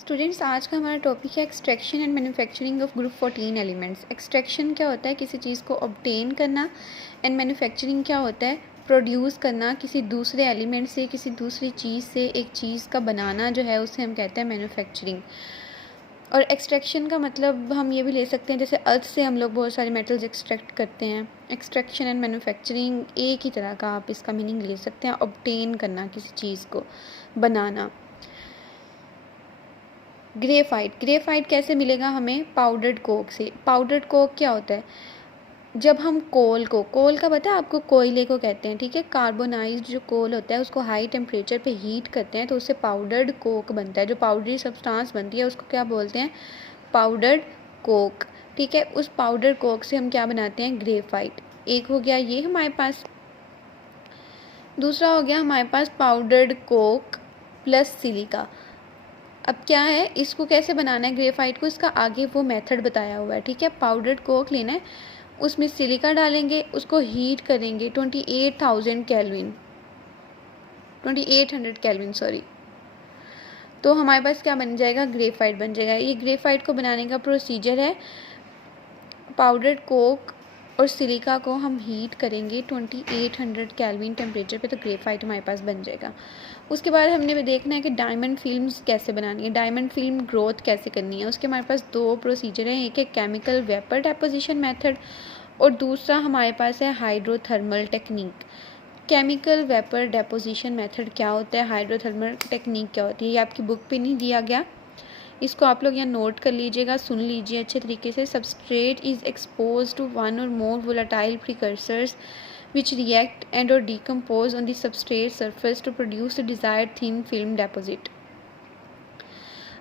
Students, आज का हमारा टॉपिक है extraction and manufacturing of group 14 elements. Extraction क्या होता है? किसी चीज़ को ऑब्टेन करना। एंड मैन्युफैक्चरिंग क्या होता है? प्रोड्यूस करना किसी दूसरे एलिमेंट से, किसी दूसरी चीज़ से एक चीज़ का बनाना जो है उसे हम कहते हैं मैन्युफैक्चरिंग। और एक्सट्रैक्शन का मतलब हम ये भी ले सकते हैं, जैसे अर्थ से हम लोग बहुत सारे मेटल्स एक्सट्रैक्ट करते हैं। एक्सट्रैक्शन एंड मैन्युफैक्चरिंग एक ही तरह का आप इसका मीनिंग ले सकते हैं, ऑब्टेन करना, किसी चीज़ को बनाना। ग्रेफाइट कैसे मिलेगा हमें? पाउडर्ड कोक से। पाउडर्ड कोक क्या होता है? जब हम कोल का पता है आपको? कोयले को कहते हैं, ठीक है। कार्बोनाइज्ड जो कोल होता है उसको हाई टेम्परेचर पे हीट करते हैं तो उससे पाउडर्ड कोक बनता है। जो पाउडरी सब्सटेंस बनती है उसको क्या बोलते हैं? पाउडर्ड कोक, ठीक है। उस पाउडर कोक से हम क्या बनाते हैं? ग्रेफाइट। एक हो गया ये हमारे पास। दूसरा हो गया हमारे पास पाउडर्ड कोक प्लस सिलिका। अब क्या है, इसको कैसे बनाना है ग्रेफाइट को? इसका आगे वो मेथड बताया हुआ है, ठीक है। पाउडर्ड कोक लेना है, उसमें सिलिका डालेंगे, उसको हीट करेंगे 28,000 केल्विन 2800 केल्विन सॉरी, तो हमारे पास क्या बन जाएगा? ग्रेफाइट बन जाएगा। ये ग्रेफाइट को बनाने का प्रोसीजर है। पाउडर्ड कोक और सिलिका को हम हीट करेंगे 2800 केल्विन टेम्परेचर पे, तो ग्रेफाइट हमारे पास बन जाएगा। उसके बाद हमने देखना है कि डायमंड फिल्म्स कैसे बनानी है, डायमंड फिल्म ग्रोथ कैसे करनी है। उसके हमारे पास दो प्रोसीजर हैं, एक है केमिकल वेपर डेपोजिशन मेथड और दूसरा हमारे पास है hydrothermal technique. Chemical vapour deposition method क्या होता है, हाइड्रोथर्मल टेक्निक क्या होती है, ये आपकी बुक पे नहीं दिया गया, इसको आप लोग यहाँ नोट कर लीजिएगा, सुन लीजिए अच्छे तरीके से। Substrate is expose to one or more volatile precursors which react and or decompose on the substrate surface to produce the desired thin film deposit।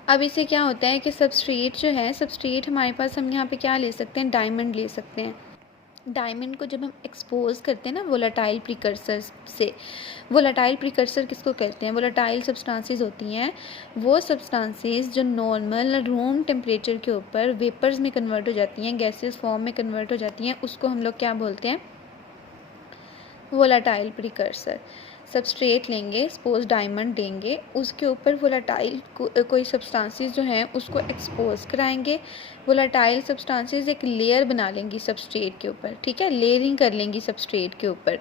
अब इससे क्या होता है कि सबस्ट्रेट जो है, सबस्ट्रेट हमारे पास हम यहाँ पे क्या ले सकते हैं? डायमंड ले सकते हैं। डायमंड को जब हम एक्सपोज करते हैं ना वोलेटाइल प्रिकर्सर से, वोलेटाइल प्रिकर्सर किसको कहते हैं? वोलेटाइल सब्सटेंसेस होती हैं वो सब्सटेंसेस जो नॉर्मल रूम टेम्परेचर के ऊपर वेपर्स में कन्वर्ट हो जाती हैं, गैसेस फॉर्म में कन्वर्ट हो जाती हैं, उसको हम लोग क्या बोलते हैं? Volatile precursor. सबस्ट्रेट लेंगे, सपोज डायमंड देंगे, उसके ऊपर वोलाटाइल कोई सब्सटेंसेस जो हैं उसको एक्सपोज कराएंगे। वोलाटाइल सब्सटेंसेस एक लेयर बना लेंगी सबस्ट्रेट के ऊपर, ठीक है, लेयरिंग कर लेंगी सबस्ट्रेट के ऊपर,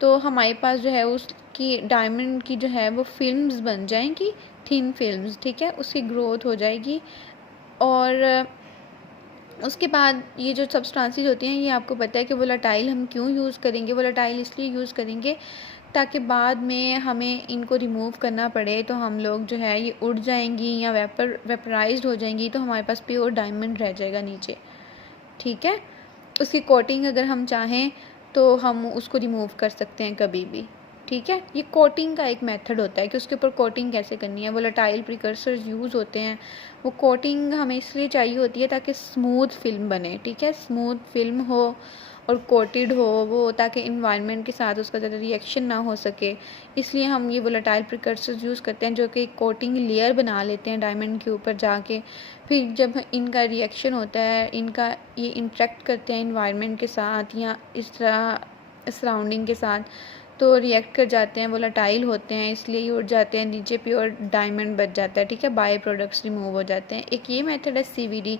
तो हमारे पास जो है उसकी डायमंड की जो है वो फिल्म्स बन जाएंगी, थिन फिल्म्स, ठीक है। उसकी ग्रोथ हो जाएगी। और उसके बाद ये जो सब्सटेंसेस होती हैं, ये आपको पता है कि वोलेटाइल हम क्यों यूज़ करेंगे? वोलेटाइल इसलिए यूज़ करेंगे ताकि बाद में हमें इनको रिमूव करना पड़े तो हम लोग जो है ये उड़ जाएंगी या वेपराइज्ड हो जाएंगी, तो हमारे पास प्योर डायमंड रह जाएगा नीचे, ठीक है। उसकी कोटिंग अगर हम चाहें तो हम उसको रिमूव कर सकते हैं कभी भी, ठीक है। ये कोटिंग का एक मेथड होता है कि उसके ऊपर कोटिंग कैसे करनी है। वोलेटाइल प्रिकर्सर्स यूज़ होते हैं, वो कोटिंग हमें इसलिए चाहिए होती है ताकि स्मूथ फिल्म बने, ठीक है, स्मूथ फिल्म हो और कोटेड हो वो, ताकि इन्वायरमेंट के साथ उसका ज़्यादा रिएक्शन ना हो सके, इसलिए हम ये वोलेटाइल प्रिकर्सर्स यूज़ करते हैं जो कि कोटिंग लेयर बना लेते हैं डायमंड के ऊपर जाके। फिर जब इनका रिएक्शन होता है, इनका ये इंटरेक्ट करते हैं इन्वायरमेंट के साथ या इस तरह सराउंडिंग के साथ, तो रिएक्ट कर जाते हैं, वोलेटाइल होते हैं, इसलिए ये उड़ जाते हैं नीचे, प्योर डायमंड बच जाता है, ठीक है, बाय प्रोडक्ट्स रिमूव हो जाते हैं। एक ये मेथड है CVD,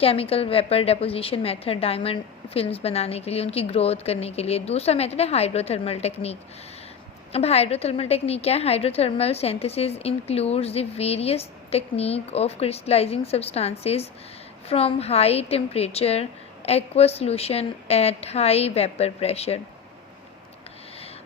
chemical vapour deposition method, diamond films बनाने के लिए, उनकी ग्रोथ करने के लिए। दूसरा मेथड है हाइड्रोथर्मल टेक्निक। अब हाइड्रोथर्मल टेक्निक क्या है? Hydrothermal synthesis includes the various technique of crystallizing substances from high temperature aqueous solution at high vapour pressure.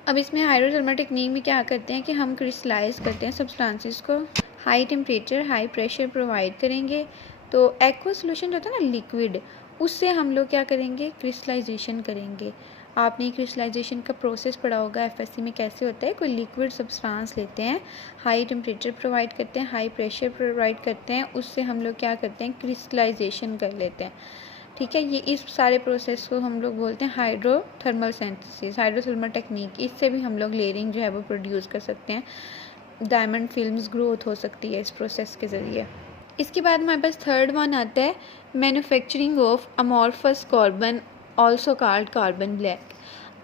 अब इसमें हाइड्रोथर्मल टेक्निक में क्या करते हैं कि हम क्रिस्टलाइज करते हैं सब्सटेंसेस को, high temperature high pressure provide करेंगे, तो एक्वा सॉल्यूशन जो होता है ना लिक्विड, उससे हम लोग क्या करेंगे? क्रिस्टलाइजेशन करेंगे। आपने क्रिस्टलाइजेशन का प्रोसेस पढ़ा होगा FSC में कैसे होता है। कोई लिक्विड सब्सटेंस लेते हैं, हाई टेम्परेचर प्रोवाइड करते हैं, हाई प्रेशर प्रोवाइड करते हैं, उससे हम लोग क्या करते हैं? क्रिस्टलाइजेशन कर लेते हैं, ठीक है। ये इस सारे प्रोसेस को हम लोग बोलते हैं हाइड्रोथर्मल सिंथेसिस, हाइड्रोथर्मल टेक्निक। इससे भी हम लोग लेयरिंग जो है वो प्रोड्यूस कर सकते हैं, डायमंड फिल्म्स ग्रोथ हो सकती है इस प्रोसेस के ज़रिए। इसके बाद हमारे पास थर्ड वन आता है manufacturing of amorphous carbon, also called carbon black.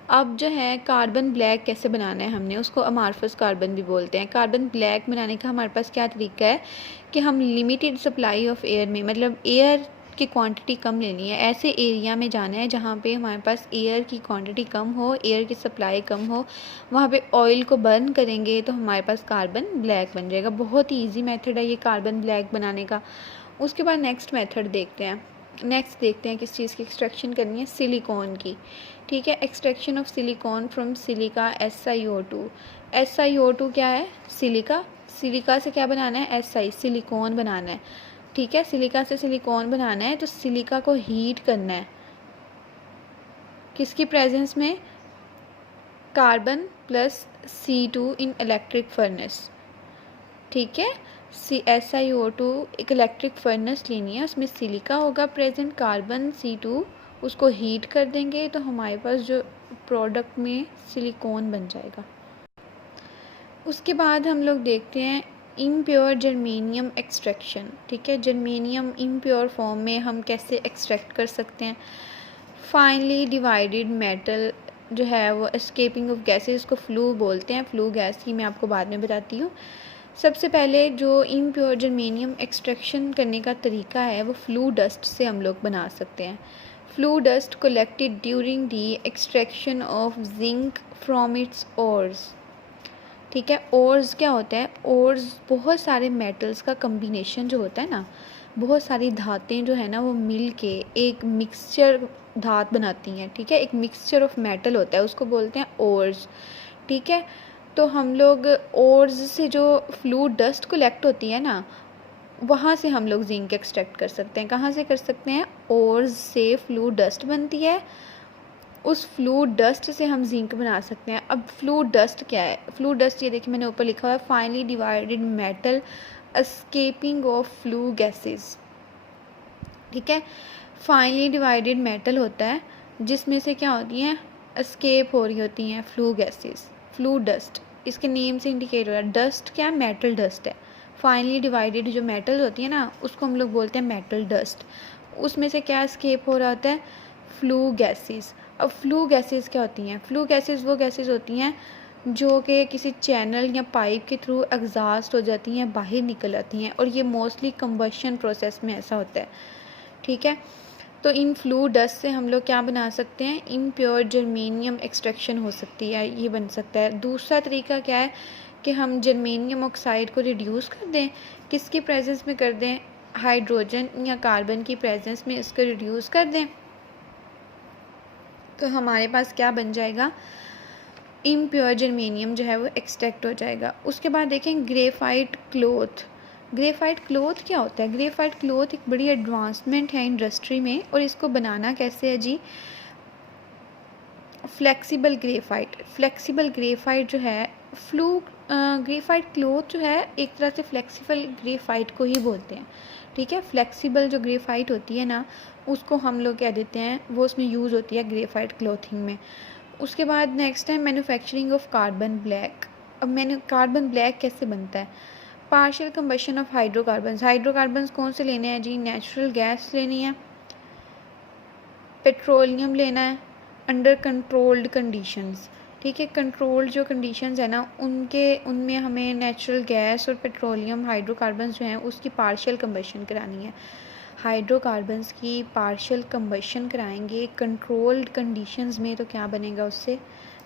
अब जो है कार्बन ब्लैक कैसे बनाना है हमने, उसको अमार्फस कार्बन भी बोलते हैं। कार्बन ब्लैक बनाने का हमारे पास क्या तरीका है कि हम लिमिटेड सप्लाई ऑफ एयर में, मतलब एयर की क्वांटिटी कम लेनी है, ऐसे एरिया में जाना है जहाँ पे हमारे पास एयर की क्वांटिटी कम हो, एयर की सप्लाई कम हो, वहाँ पे ऑयल को बर्न करेंगे तो हमारे पास कार्बन ब्लैक बन जाएगा। बहुत ही ईजी मेथड है ये कार्बन ब्लैक बनाने का। उसके बाद नेक्स्ट मेथड देखते हैं। नेक्स्ट देखते हैं किस चीज़ की एक्सट्रैक्शन करनी है, सिलिकॉन की। ठीक है, extraction of silicon from silica SiO2। SiO2 क्या है, सिलिका। सिलिका से क्या बनाना है, सिलिकॉन बनाना है। ठीक है, सिलिका से सिलिकॉन बनाना है तो सिलिका को हीट करना है, किसकी प्रेजेंस में, कार्बन प्लस C2 इन इलेक्ट्रिक फर्नेस। ठीक है, SiO2 एक इलेक्ट्रिक फर्नेस लेनी है, उसमें सिलिका होगा प्रेजेंट, कार्बन C2, उसको हीट कर देंगे तो हमारे पास जो प्रोडक्ट में सिलिकॉन बन जाएगा। उसके बाद हम लोग देखते हैं इम्प्योर जर्मेनियम एक्सट्रैक्शन। ठीक है, जर्मेनियम इम्प्योर फॉर्म में हम कैसे एक्सट्रैक्ट कर सकते हैं। फाइनली डिवाइडेड मेटल जो है वो एस्केपिंग ऑफ गैसेस को फ्लू बोलते हैं, फ्लू गैस की मैं आपको बाद में बताती हूँ। सबसे पहले जो इम्प्योर जर्मेनियम एक्सट्रैक्शन करने का तरीका है वो फ्लू डस्ट से हम लोग बना सकते हैं। Flu dust collected during the extraction of zinc from its ores. ठीक है, ओर्स क्या होता है, ओर्स बहुत सारे मेटल्स का कम्बिनेशन जो होता है ना, बहुत सारी धातें जो है ना वो मिल के एक मिक्सचर धात बनाती हैं। ठीक है, एक मिक्सचर ऑफ मेटल होता है, उसको बोलते हैं ओर्स। ठीक है, तो हम लोग ओर्स से जो फ्लू डस्ट कलेक्ट होती है ना, वहाँ से हम लोग जिंक एक्सट्रैक्ट कर सकते हैं। कहाँ से कर सकते हैं, ओर्स से फ्लू डस्ट बनती है, उस फ्लू डस्ट से हम जिंक बना सकते हैं। अब फ्लू डस्ट क्या है, फ्लू डस्ट ये देखिए मैंने ऊपर लिखा हुआ है, finally divided metal escaping of flue gases. ठीक है, फाइनली डिवाइडेड मेटल होता है जिसमें से क्या होती हैं, एस्केप हो रही होती हैं फ्लू गैसेस। फ्लू डस्ट इसके नेम से इंडिकेट हो रहा है, डस्ट क्या है, मेटल डस्ट है। फाइनली डिवाइडेड जो मेटल होती है ना उसको हम लोग बोलते हैं मेटल डस्ट। उसमें से क्या एस्केप हो रहा होता है, फ्लू गैसेस। अब फ्लू गैसेस क्या होती हैं, फ्लू गैसेस वो गैसेस होती हैं जो कि किसी चैनल या पाइप के थ्रू एग्जॉस्ट हो जाती हैं, बाहर निकल आती हैं, और ये मोस्टली कंबशन प्रोसेस में ऐसा होता है। ठीक है, तो इन फ्लू डस्ट से हम लोग क्या बना सकते हैं, इम्प्योर जर्मेनियम एक्सट्रैक्शन हो सकती है, ये बन सकता है। दूसरा तरीका क्या है कि हम जर्मेनियम ऑक्साइड को रिड्यूस कर दें, किसकी प्रेजेंस में कर दें, हाइड्रोजन या कार्बन की प्रेजेंस में इसको रिड्यूस कर दें, तो हमारे पास क्या बन जाएगा, इम्प्योर जर्मेनियम जो है वो एक्सट्रैक्ट हो जाएगा। उसके बाद देखें ग्रेफाइट क्लॉथ। ग्रेफाइट क्लॉथ क्या होता है, ग्रेफाइट क्लॉथ एक बड़ी एडवांसमेंट है इंडस्ट्री में, और इसको बनाना कैसे है जी, फ्लेक्सिबल ग्रेफाइट। फ्लेक्सिबल ग्रेफाइट जो है ग्रेफाइट क्लॉथ जो है एक तरह से फ्लेक्सिबल ग्रेफाइट को ही बोलते हैं। ठीक है, फ्लेक्सिबल जो ग्रेफाइट होती है ना उसको हम लोग कह देते हैं, वो उसमें यूज़ होती है ग्रेफाइट क्लॉथिंग में। उसके बाद नेक्स्ट है मैन्युफैक्चरिंग ऑफ कार्बन ब्लैक। अब मैंने कार्बन ब्लैक कैसे बनता है, partial combustion of hydrocarbons. Hydrocarbons कौन से लेने हैं जी, नेचुरल गैस लेनी है, पेट्रोलियम लेना है, अंडर कंट्रोल्ड कंडीशंस। ठीक है, कंट्रोल्ड जो कंडीशंस है ना उनमें हमें नेचुरल गैस और पेट्रोलियम हाइड्रोकार्बन्स जो हैं उसकी पार्शियल कंबशन करानी है। हाइड्रोकार्बन्स की पार्शियल कंबशन कराएंगे कंट्रोल्ड कंडीशंस में, तो क्या बनेगा, उससे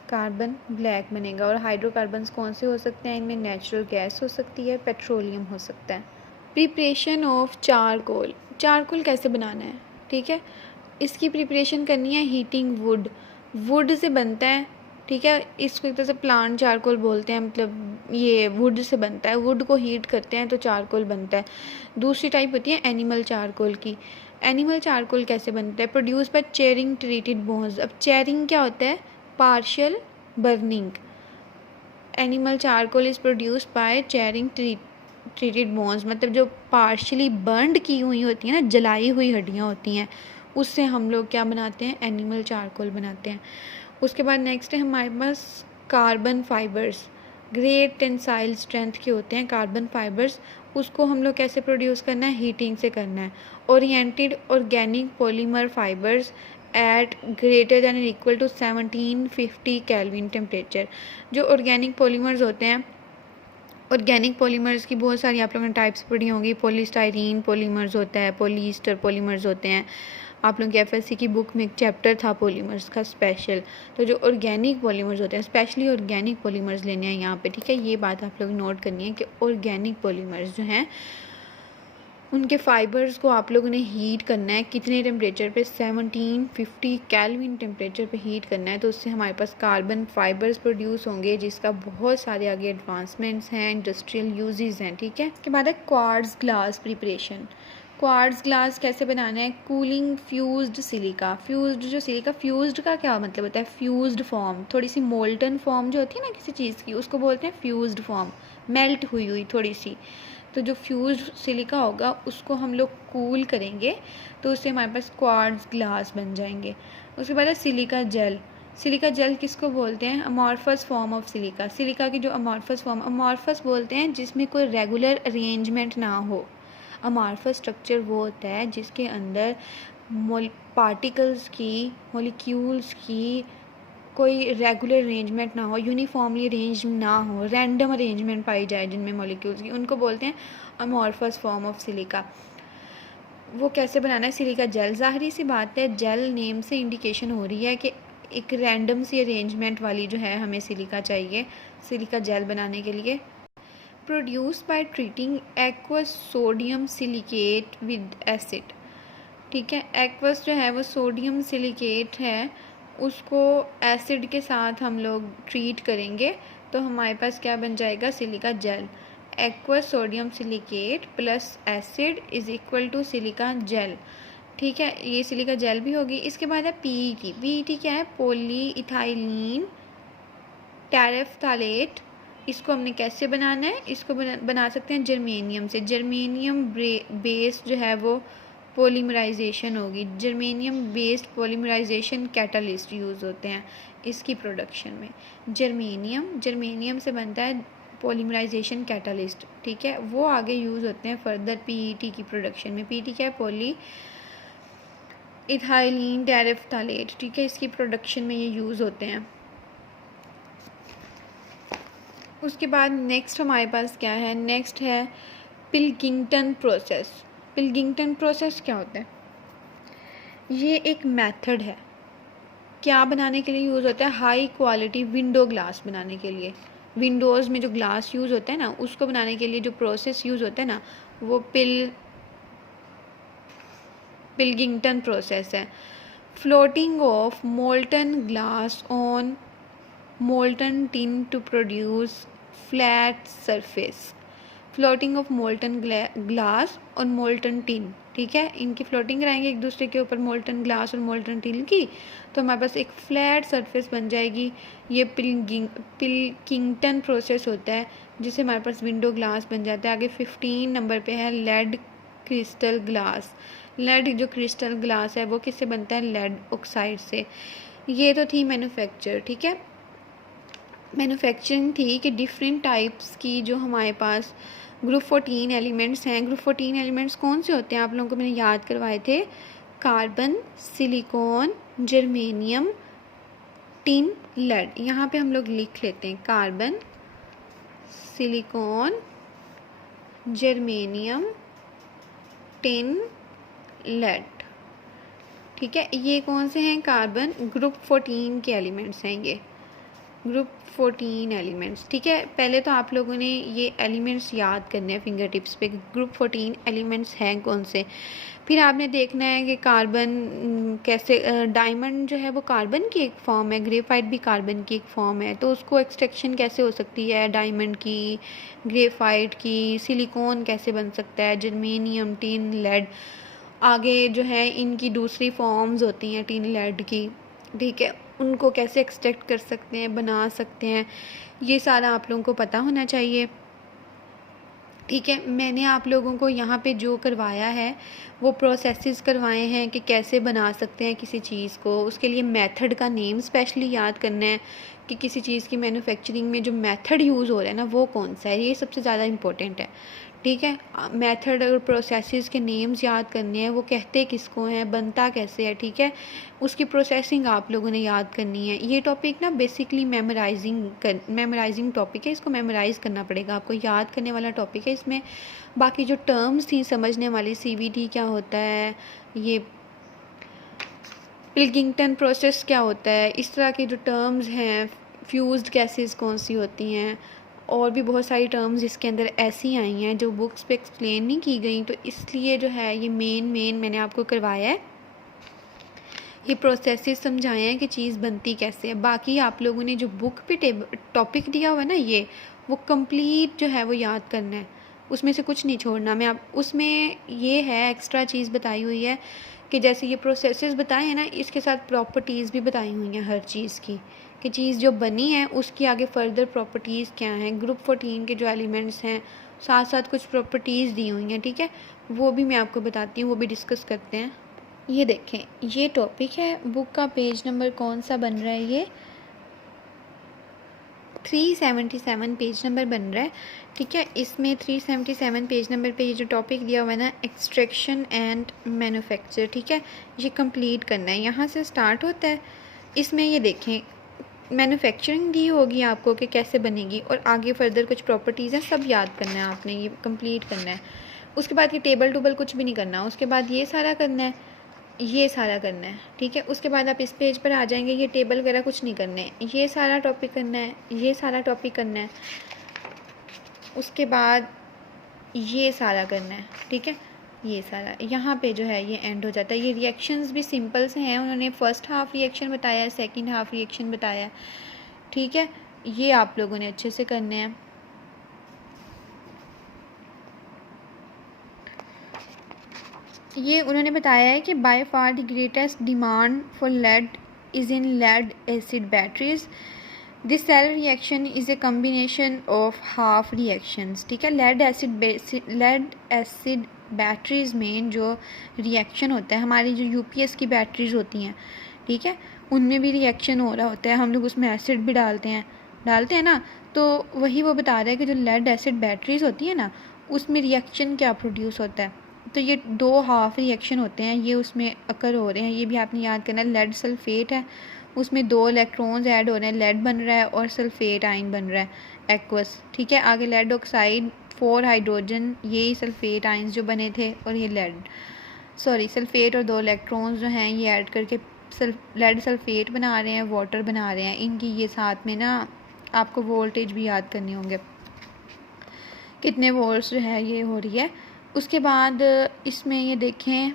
कार्बन ब्लैक बनेगा। और हाइड्रोकार्बन्स कौन से हो सकते हैं, इनमें नेचुरल गैस हो सकती है, पेट्रोलियम हो सकता है। Preparation of charcoal. चारकोल कैसे बनाना है, ठीक है, इसकी प्रिपरेशन करनी है हीटिंग वुड से बनता है। ठीक है, इसको एक तरह से प्लांट चारकोल बोलते हैं, मतलब ये वुड से बनता है, वुड को हीट करते हैं तो चारकोल बनता है। दूसरी टाइप होती है एनिमल चारकोल की। एनिमल चारकोल कैसे बनता है, produce by Charing treated bones. अब चेरिंग क्या होता है, partial burning. Animal charcoal is produce by Charing treated bones, मतलब जो पार्शियली बर्नड की हुई होती हैं ना, जलाई हुई हड्डियाँ होती हैं, उससे हम लोग क्या बनाते हैं, एनिमल चारकोल बनाते हैं। उसके बाद नेक्स्ट है हमारे पास carbon fibres. Great tensile strength के होते हैं कार्बन फाइबर्स, उसको हम लोग कैसे प्रोड्यूस करना है, हीटिंग से करना है। Oriented organic polymer fibres at greater than equal to 1750 kelvin temperature. जो ऑर्गेनिक पॉलीमर्स होते हैं, ऑर्गेनिक पॉलीमर्स की बहुत सारी आप लोगों ने टाइप्स पढ़ी होंगी। पॉलीस्टाइरीन पॉलीमर्स होता है, पॉलीस्टर पॉलीमर्स होते हैं। आप लोगों की एफएससी की बुक में एक चैप्टर था पॉलीमर्स का स्पेशल। तो जो ऑर्गेनिक पॉलीमर्स होते हैं, स्पेशली ऑर्गेनिक पॉलीमर्स लेने हैं यहाँ पे, ठीक है। ये बात आप लोग नोट करनी है कि ऑर्गेनिक पॉलीमर्स जो हैं उनके फाइबर्स को आप लोगों ने हीट करना है। कितने टेम्परेचर पे? 1750 केल्विन टेम्परेचर पे हीट करना है। तो उससे हमारे पास कार्बन फाइबर्स प्रोड्यूस होंगे, जिसका बहुत सारे आगे एडवांसमेंट्स हैं, इंडस्ट्रियल यूजेस हैं, ठीक है। उसके बाद है quartz glass preparation. Quartz glass कैसे बनाना है? Cooling fused silica. फ्यूज्ड जो सिलिका, फ्यूज्ड का क्या मतलब होता है? फ्यूज्ड फॉर्म, थोड़ी सी मोल्टन फॉर्म जो होती है ना किसी चीज़ की, उसको बोलते हैं फ्यूज्ड फॉर्म, मेल्ट हुई हुई थोड़ी सी। तो जो फ्यूज्ड सिलिका होगा उसको हम लोग कूल करेंगे तो उससे हमारे पास क्वार्ट्ज ग्लास बन जाएंगे। उसके बाद है सिलिका जेल। सिलिका जेल किसको बोलते हैं? Amorphous form of silica. Silica की जो अमॉर्फस फॉर्म, अमॉर्फस बोलते हैं जिसमें कोई रेगुलर अरेंजमेंट ना हो। अमॉर्फस स्ट्रक्चर वो होता है जिसके अंदर पार्टिकल्स की, मॉलिक्यूल्स की कोई रेगुलर अरेंजमेंट ना हो, यूनिफॉर्मली अरेंज ना हो, रैंडम अरेंजमेंट पाई जाए जिनमें मॉलिक्यूल्स की, उनको बोलते हैं अमॉर्फस फॉर्म ऑफ सिलिका। वो कैसे बनाना है? Silica gel. ज़ाहिर सी बात है, जेल नेम से इंडिकेशन हो रही है कि एक रैंडम सी अरेंजमेंट वाली जो है हमें सिलिका चाहिए सिलिका जेल बनाने के लिए। Produce by treating aqueous sodium silicate with acid, ठीक है। एक्वस जो है वो सोडियम सिलिकेट है, उसको एसिड के साथ हम लोग ट्रीट करेंगे तो हमारे पास क्या बन जाएगा? Silica gel. Aqueous sodium silicate plus acid is equal to silica gel, ठीक है। ये सिलिका जेल भी होगी। इसके बाद है पीईटी। पीईटी क्या है? Polyethylene terephthalate. इसको हमने कैसे बनाना है? इसको बना सकते हैं जर्मेनियम से। जर्मेनियम बेस जो है वो पॉलीमराइजेशन होगी। Germanium based polymerisation catalyst use होते हैं इसकी प्रोडक्शन में। जर्मेनियम से बनता है पॉलीमराइजेशन कैटालिस्ट, ठीक है। वो आगे यूज़ होते हैं फर्दर पीईटी की प्रोडक्शन में। पीईटी क्या है? पॉली इथाइलिन टेरेफ्थालेट, ठीक है। इसकी प्रोडक्शन में ये यूज़ होते हैं। उसके बाद नेक्स्ट हमारे पास क्या है? नेक्स्ट है पिलकिंगटन प्रोसेस। पिलकिंगटन प्रोसेस क्या होता है? ये एक मेथड है। क्या बनाने के लिए यूज़ होता है? हाई क्वालिटी विंडो ग्लास बनाने के लिए। विंडोज़ में जो ग्लास यूज़ होता है ना, उसको बनाने के लिए जो प्रोसेस यूज़ होता है ना, वो पिलकिंगटन प्रोसेस है। Floating of molten glass on molten tin to produce flat surface. Floating of molten glass और मोल्टन टिन, ठीक है। इनकी फ्लोटिंग कराएंगे एक दूसरे के ऊपर, मोल्टन ग्लास और मोल्टन टिन की, तो हमारे पास एक फ्लैट सरफेस बन जाएगी। ये पिलकिंगटन प्रोसेस होता है जिससे हमारे पास विंडो ग्लास बन जाता है। आगे 15 नंबर पे है लेड क्रिस्टल ग्लास। लेड जो क्रिस्टल ग्लास है वो किससे बनता है? लेड ऑक्साइड से। ये तो थी मैन्युफैक्चर, ठीक है। मैन्युफैक्चरिंग थी कि डिफरेंट टाइप्स की जो हमारे पास ग्रुप 14 एलिमेंट्स हैं। ग्रुप 14 एलिमेंट्स कौन से होते हैं? आप लोगों को मैंने याद करवाए थे। Carbon, silicon, germanium, tin, lead. यहाँ पे हम लोग लिख लेते हैं carbon, silicon, germanium, tin, lead, ठीक है। ये कौन से हैं? कार्बन, ग्रुप 14 के एलिमेंट्स हैं ये, ग्रुप 14 एलिमेंट्स, ठीक है। पहले तो आप लोगों ने ये एलिमेंट्स याद करने हैं फिंगर टिप्स पे, ग्रुप 14 एलिमेंट्स हैं कौन से। फिर आपने देखना है कि कार्बन कैसे, डायमंड जो है वो कार्बन की एक फॉर्म है, ग्रेफाइट भी कार्बन की एक फॉर्म है, तो उसको एक्सट्रैक्शन कैसे हो सकती है डायमंड की, ग्रेफाइट की। सिलिकॉन कैसे बन सकता है? Germanium, tin, lead. आगे जो है इनकी दूसरी फॉर्म्स होती हैं टिन, लेड की, ठीक है। उनको कैसे एक्सट्रैक्ट कर सकते हैं, बना सकते हैं, ये सारा आप लोगों को पता होना चाहिए, ठीक है। मैंने आप लोगों को यहाँ पे जो करवाया है वो प्रोसेसेस करवाए हैं कि कैसे बना सकते हैं किसी चीज़ को। उसके लिए मेथड का नेम स्पेशली याद करना है कि किसी चीज़ की मैन्युफैक्चरिंग में जो मेथड यूज़ हो रहा है ना वो कौन सा है, ये सबसे ज़्यादा इम्पोर्टेंट है, ठीक है। मेथड और प्रोसेसेस के नेम्स याद करने हैं, वो कहते किसको हैं, बनता कैसे है, ठीक है। उसकी प्रोसेसिंग आप लोगों ने याद करनी है। ये टॉपिक ना बेसिकली मेमोराइजिंग टॉपिक है, इसको मेमोराइज़ करना पड़ेगा आपको, याद करने वाला टॉपिक है। इसमें बाकी जो टर्म्स थी समझने वाली, CVT क्या होता है, ये पिल्किंगटन प्रोसेस क्या होता है, इस तरह के जो टर्म्स हैं, फ्यूज्ड गैसेस कौन सी होती हैं, और भी बहुत सारी टर्म्स इसके अंदर ऐसी आई हैं जो बुक्स पे एक्सप्लेन नहीं की गई, तो इसलिए जो है ये मेन मैंने आपको करवाया है, ये प्रोसेसेस समझाए हैं कि चीज़ बनती कैसे है। बाकी आप लोगों ने जो बुक पे टॉपिक दिया हुआ है ना, वो कंप्लीट जो है वो याद करना है, उसमें से कुछ नहीं छोड़ना। मैं आप उसमें ये है एक्स्ट्रा चीज़ बताई हुई है कि जैसे ये प्रोसेसेस बताए हैं ना, इसके साथ प्रॉपर्टीज़ भी बताई हुई हैं हर चीज़ की, कि चीज़ जो बनी है उसकी आगे फर्दर प्रॉपर्टीज़ क्या हैं, ग्रुप 14 के जो एलिमेंट्स हैं साथ साथ कुछ प्रॉपर्टीज़ दी हुई हैं, ठीक है। वो भी मैं आपको बताती हूँ, वो भी डिस्कस करते हैं। ये देखें, ये टॉपिक है, बुक का पेज नंबर कौन सा बन रहा है, ये 377 पेज नंबर बन रहा है, ठीक है। इसमें 377 पेज नंबर पे ये जो टॉपिक दिया हुआ है ना, एक्सट्रैक्शन एंड मैन्युफैक्चर, ठीक है, ये कंप्लीट करना है। यहाँ से स्टार्ट होता है। इसमें ये देखें, मैन्युफैक्चरिंग दी होगी आपको कि कैसे बनेगी, और आगे फर्दर कुछ प्रॉपर्टीज़ हैं, सब याद करना है आपने, ये कंप्लीट करना है। उसके बाद ये टेबल टूबल कुछ भी नहीं करना, उसके बाद ये सारा करना है, ये सारा करना है, ठीक है। उसके बाद आप इस पेज पर आ जाएंगे, ये टेबल वगैरह कुछ नहीं करने, ये सारा टॉपिक करना है, ये सारा टॉपिक करना है। उसके बाद ये सारा करना है, ठीक है, ये सारा। यहाँ पे जो है ये एंड हो जाता है। ये रिएक्शंस भी सिंपल से हैं, उन्होंने फर्स्ट हाफ रिएक्शन बताया है, सेकंड हाफ रिएक्शन बताया है, ठीक है। ये आप लोगों ने अच्छे से करने हैं। ये उन्होंने बताया है कि by far the greatest demand for lead is in lead acid batteries. This cell reaction is a combination of half reactions, ठीक है। लेड एसिड बैटरीज में जो रिएक्शन होता है, हमारी जो UPS की बैटरीज होती हैं, ठीक है, उनमें भी रिएक्शन हो रहा होता है, हम लोग उसमें एसिड भी डालते हैं ना, तो वही वो बता रहा है कि जो लेड एसिड बैटरीज होती हैं ना, उसमें रिएक्शन क्या प्रोड्यूस होता है। तो ये 2 हाफ रिएक्शन होते हैं, ये उसमें अकर हो रहे हैं, ये भी आपने याद करना है। लेड सल्फेट है, उसमें 2 इलेक्ट्रॉन्स ऐड हो रहे हैं, लेड बन रहा है और सल्फेट आयन बन रहा है, एक्वस, ठीक है। आगे लेड ऑक्साइड 4 हाइड्रोजन, ये सल्फेट आयन्स जो बने थे, और ये सल्फेट और 2 इलेक्ट्रॉन्स जो हैं ये ऐड करके लेड सल्फेट बना रहे हैं, वाटर बना रहे हैं। इनकी ये साथ में ना आपको वोल्टेज भी याद करने होंगे, कितने वोल्ट्स जो है ये हो रही है। उसके बाद इसमें ये देखें,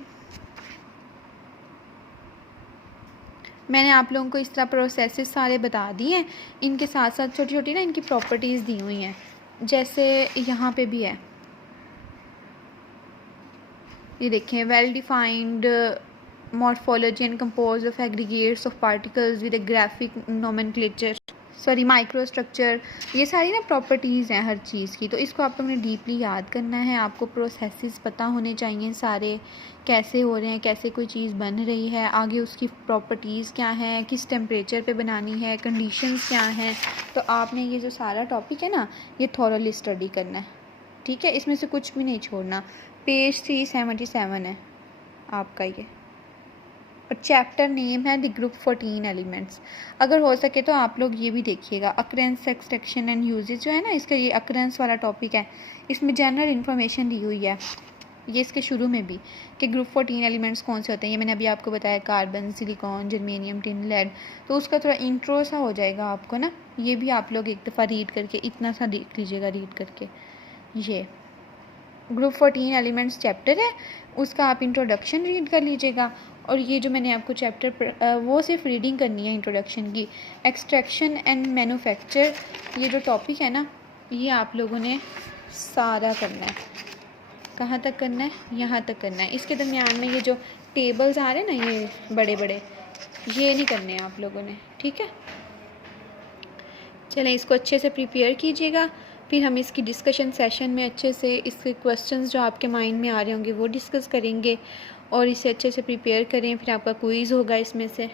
मैंने आप लोगों को इस तरह प्रोसेसेस सारे बता दिए हैं, इनके साथ साथ छोटी छोटी ना इनकी प्रॉपर्टीज़ दी हुई हैं। जैसे यहाँ पे भी है, ये देखें, well defined morphology and compose of aggregates of particles with A graphic nomenclature, micro structure, ये सारी ना प्रॉपर्टीज़ हैं हर चीज़ की। तो इसको आप लोगों ने डीपली याद करना है, आपको प्रोसेसेस पता होने चाहिए सारे, कैसे हो रहे हैं, कैसे कोई चीज़ बन रही है, आगे उसकी प्रॉपर्टीज़ क्या हैं, किस टेम्परेचर पे बनानी है, कंडीशंस क्या हैं। तो आपने ये जो सारा टॉपिक है ना, ये थॉरली स्टडी करना है, ठीक है, इसमें से कुछ भी नहीं छोड़ना। पेज 377 है आपका ये, और चैप्टर नेम है द ग्रुप 14 एलिमेंट्स। अगर हो सके तो आप लोग ये भी देखिएगा, अकरेंस, एक्सट्रैक्शन एंड यूजेज जो है ना, इसका ये अकरेंस वाला टॉपिक है, इसमें जनरल इन्फॉर्मेशन दी हुई है, ये इसके शुरू में भी, कि ग्रुप 14 एलिमेंट्स कौन से होते हैं। ये मैंने अभी आपको बताया, carbon, silicon, germanium, tin, lead, तो उसका थोड़ा इंट्रो सा हो जाएगा आपको ना, ये भी आप लोग एक दफ़ा रीड करके इतना सा देख लीजिएगा, रीड करके। ये ग्रुप 14 एलिमेंट्स चैप्टर है, उसका आप इंट्रोडक्शन रीड कर लीजिएगा। और ये जो मैंने आपको चैप्टर वो सिर्फ रीडिंग करनी है इंट्रोडक्शन की। एक्सट्रैक्शन एंड मैन्युफैक्चर, ये जो टॉपिक है ना, ये आप लोगों ने सारा करना है। कहाँ तक करना है? यहाँ तक करना है। इसके दरमियान में ये जो टेबल्स आ रहे हैं ना, ये बड़े बड़े, ये नहीं करने हैं आप लोगों ने, ठीक है। चलें, इसको अच्छे से प्रिपेयर कीजिएगा, फिर हम इसकी डिस्कशन सेशन में अच्छे से इसके क्वेश्चंस जो आपके माइंड में आ रहे होंगे वो डिस्कस करेंगे, और इसे अच्छे से प्रिपेयर करें। फिर आपका क्विज़ होगा इसमें से।